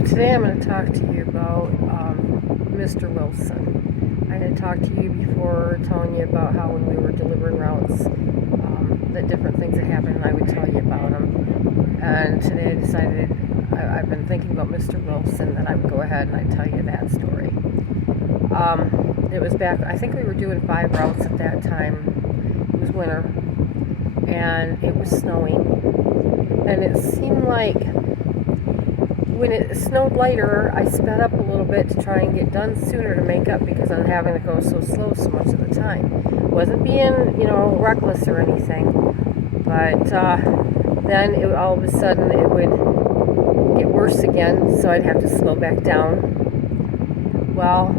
So today I'm going to talk to you about Mr. Wilson. I had talked to you before telling you about how when we were delivering routes, that different things that happened, and I would tell you about them. And today I decided, I've been thinking about Mr. Wilson, that I would go ahead and I'd tell you that story. It was back, I think we were doing 5 routes at that time. It was winter, and it was snowing. And it seemed like when it snowed lighter, I sped up a little bit to try and get done sooner to make up because I'm having to go so slow so much of the time. Wasn't being, reckless or anything, but then all of a sudden it would get worse again, so I'd have to slow back down. Well,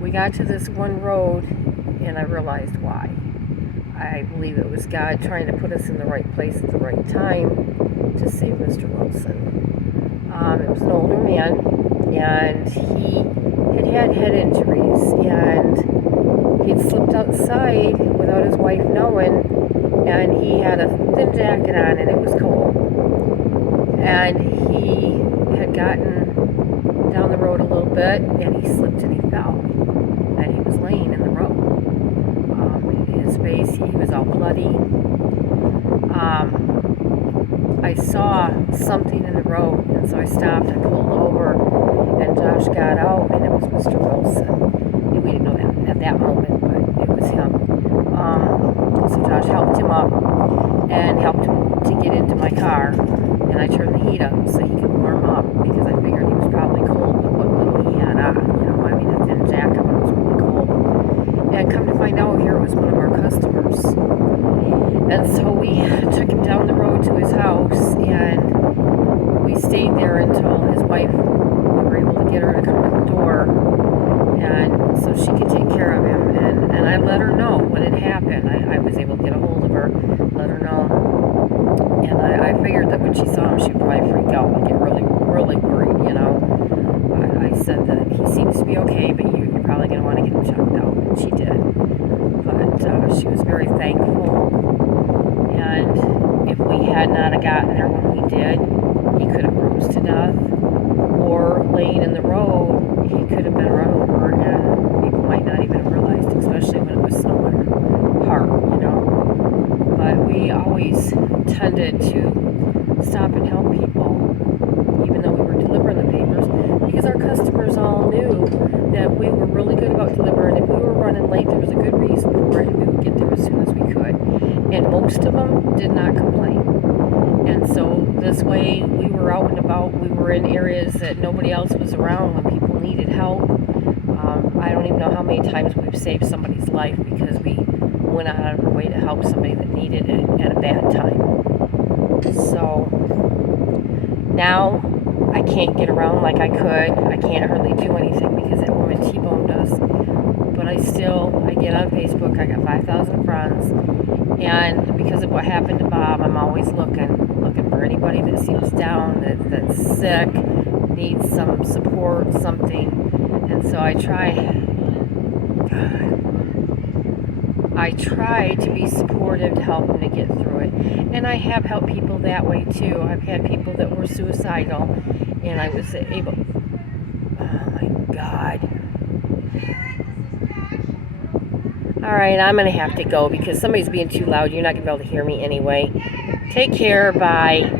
we got to this one road, and I realized why. I believe it was God trying to put us in the right place at the right time to save Mr. Wilson. It was an older man, and he had head injuries, and he had slipped outside without his wife knowing, and he had a thin jacket on, and it was cold. And he had gotten down the road a little bit, and he slipped and he fell, and he was laying in the road. His face, he was all bloody. I saw something in the road, and so I stopped, I pulled over, and Josh got out, and it was Mr. Wilson. We didn't know that at that moment, but it was him. So Josh helped him up, and helped him to get into my car, and I turned the heat up so he could warm up, because I figured he was probably cold with what little he had on, a thin jacket when it was really cold. And come to find out, here it was one of our customers. And so we took him down the road to his house, and we stayed there until his wife, we were able to get her to come to the door, and so she could take care of him. And I let her know what had happened. I was able to get a hold of her, let her know. And I figured that when she saw him, she'd probably freak out and get really, really worried, I said that he seems to be okay, but you're probably going to want to get him checked out, and she did. But she was very thankful. And if we had not gotten there when we did, he could have froze to death, or laying in the road, he could have been run over, and people might not even have realized, especially when it was snowing hard, But we always tended to stop and help people, even though we were delivering the papers, because our customers all knew that we were really good about delivering. If we were running late, there was a good reason for it, and we would get there as soon as we could. And most of them did not complain. And so this way, we were out and about. We were in areas that nobody else was around when people needed help. I don't even know how many times we've saved somebody's life because we went out of our way to help somebody that needed it at a bad time. So now I can't get around like I could. I can't hardly do anything because that woman T-boned us. But I get on Facebook. I got 5,000 friends. And because of what happened to Bob, I'm always looking for anybody that seems down, that's sick, needs some support, something. And so I try to be supportive to help them to get through it. And I have helped people that way too. I've had people that were suicidal, and I was able, oh my God. All right, I'm going to have to go because somebody's being too loud. You're not going to be able to hear me anyway. Take care. Bye.